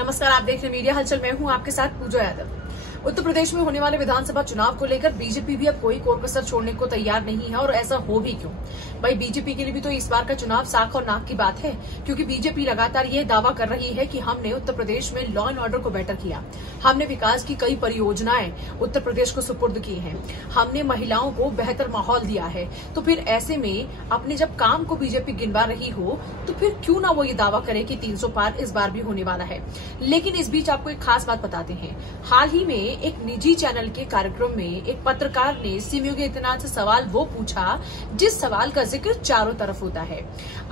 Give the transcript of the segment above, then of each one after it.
नमस्कार, आप देख रहे मीडिया हलचल। मैं हूं आपके साथ पूजा यादव। उत्तर प्रदेश में होने वाले विधानसभा चुनाव को लेकर बीजेपी भी अब कोई कोर कसर छोड़ने को तैयार नहीं है, और ऐसा हो भी क्यों। भाई, बीजेपी के लिए भी तो इस बार का चुनाव साख और नाक की बात है, क्योंकि बीजेपी लगातार ये दावा कर रही है कि हमने उत्तर प्रदेश में लॉ एंड ऑर्डर को बेटर किया, हमने विकास की कई परियोजनाएं उत्तर प्रदेश को सुपुर्द की हैं, हमने महिलाओं को बेहतर माहौल दिया है। तो फिर ऐसे में अपने जब काम को बीजेपी गिनवा रही हो, तो फिर क्यों ना वो ये दावा करे कि 300 पार इस बार भी होने वाला है। लेकिन इस बीच आपको एक खास बात बताते हैं। हाल ही में एक निजी चैनल के कार्यक्रम में एक पत्रकार ने सीएम योगी आदित्यनाथ से सवाल वो पूछा जिस सवाल का जिक्र चारों तरफ होता है।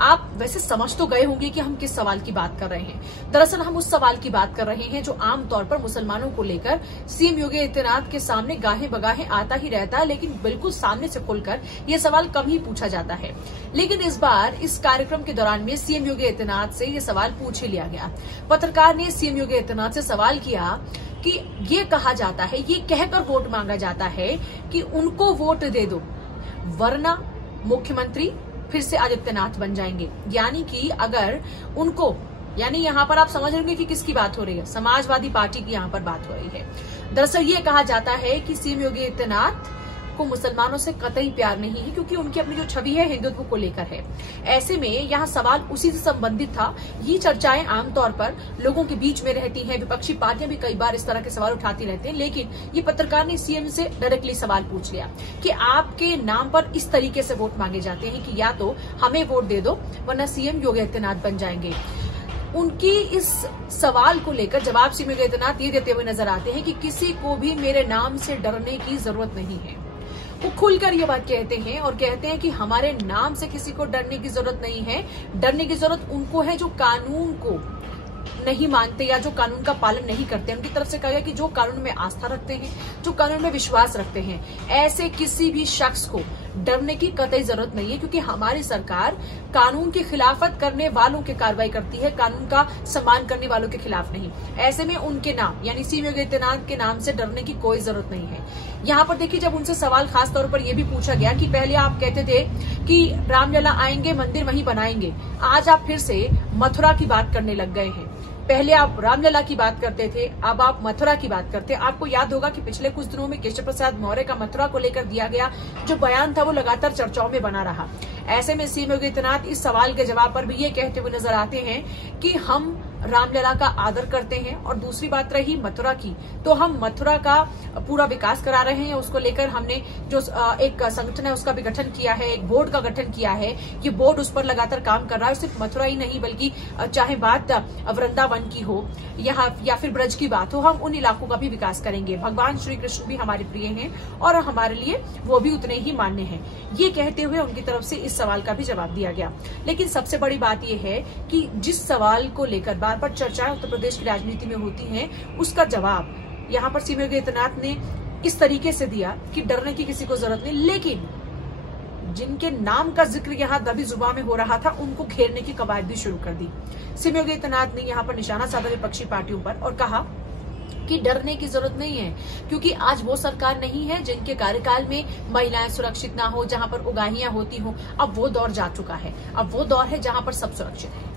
आप वैसे समझ तो गए होंगे कि हम किस सवाल की बात कर रहे हैं। दरअसल हम उस सवाल की बात कर रहे हैं जो आमतौर पर मुसलमानों को लेकर सीएम योगी आदित्यनाथ के सामने गाहे बगाहे आता ही रहता है, लेकिन बिल्कुल सामने से खुलकर यह सवाल कम ही पूछा जाता है। लेकिन इस बार इस कार्यक्रम के दौरान में सीएम योगी आदित्यनाथ से यह सवाल पूछ ही लिया गया। पत्रकार ने सीएम योगी आदित्यनाथ से सवाल किया कि ये कहा जाता है, ये कहकर वोट मांगा जाता है कि उनको वोट दे दो वरना मुख्यमंत्री फिर से आदित्यनाथ बन जाएंगे। यानी कि अगर उनको, यानी यहाँ पर आप समझ रहे कि किसकी बात हो रही है, समाजवादी पार्टी की यहाँ पर बात हो रही है। दरअसल ये कहा जाता है कि सीएम योगी आदित्यनाथ को मुसलमानों से कतई प्यार नहीं है, क्योंकि उनकी अपनी जो छवि है हिंदुत्व को लेकर है। ऐसे में यहाँ सवाल उसी से संबंधित था। ये चर्चाएं आमतौर पर लोगों के बीच में रहती हैं, विपक्षी पार्टियां भी कई बार इस तरह के सवाल उठाती रहती हैं। लेकिन ये पत्रकार ने सीएम से डायरेक्टली सवाल पूछ लिया कि आपके नाम पर इस तरीके से वोट मांगे जाते हैं कि या तो हमें वोट दे दो वरना सीएम योगी आदित्यनाथ बन जाएंगे। उनकी इस सवाल को लेकर जवाब सीएम योगी आदित्यनाथ ये देते हुए नजर आते हैं कि किसी को भी मेरे नाम से डरने की जरूरत नहीं है। वो खुलकर ये बात कहते हैं और कहते हैं कि हमारे नाम से किसी को डरने की जरूरत नहीं है। डरने की जरूरत उनको है जो कानून को नहीं मानते या जो कानून का पालन नहीं करते। उनकी तरफ से कहा गया कि जो कानून में आस्था रखते हैं, जो कानून में विश्वास रखते हैं, ऐसे किसी भी शख्स को डरने की कतई जरूरत नहीं है, क्योंकि हमारी सरकार कानून की खिलाफत करने वालों की कार्रवाई करती है, कानून का सम्मान करने वालों के खिलाफ नहीं। ऐसे में उनके नाम यानी सीएम योगी आदित्यनाथ के नाम से डरने की कोई जरूरत नहीं है। यहाँ पर देखिए, जब उनसे सवाल खास तौर पर यह भी पूछा गया कि पहले आप कहते थे कि रामलला आएंगे, मंदिर वहीं बनाएंगे, आज आप फिर से मथुरा की बात करने लग गए हैं। पहले आप रामलला की बात करते थे, अब आप मथुरा की बात करते हैं। आपको याद होगा कि पिछले कुछ दिनों में केशव प्रसाद मौर्य का मथुरा को लेकर दिया गया जो बयान था वो लगातार चर्चाओं में बना रहा। ऐसे में सीएम योगी आदित्यनाथ इस सवाल के जवाब पर भी ये कहते हुए नजर आते हैं कि हम रामलला का आदर करते हैं, और दूसरी बात रही मथुरा की, तो हम मथुरा का पूरा विकास करा रहे हैं। उसको लेकर हमने जो एक संगठन है उसका भी गठन किया है, एक बोर्ड का गठन किया है। ये बोर्ड उस पर लगातार काम कर रहा है। सिर्फ मथुरा ही नहीं बल्कि चाहे बात वृंदावन की हो या फिर ब्रज की बात हो, हम उन इलाकों का भी विकास करेंगे। भगवान श्री कृष्ण भी हमारे प्रिय हैं और हमारे लिए वो भी उतने ही मान्य हैं। ये कहते हुए उनकी तरफ से इस सवाल का भी जवाब दिया गया। लेकिन सबसे बड़ी बात यह है कि जिस सवाल को लेकर बार बार चर्चाएं उत्तर प्रदेश की राजनीति में होती हैं, उसका जवाब यहाँ पर सीएम योगी आदित्यनाथ ने इस तरीके से दिया कि डरने की किसी को जरूरत नहीं। लेकिन जिनके नाम का जिक्र यहाँ दबी जुबान में हो रहा था, उनको घेरने की कवायद भी शुरू कर दी। सीएम योगी आदित्यनाथ ने यहाँ पर निशाना साधा विपक्षी पार्टियों पर और कहा कि डरने की जरूरत नहीं है, क्योंकि आज वो सरकार नहीं है जिनके कार्यकाल में महिलाएं सुरक्षित ना हो, जहां पर उगाहियां होती हो। अब वो दौर जा चुका है, अब वो दौर है जहां पर सब सुरक्षित है।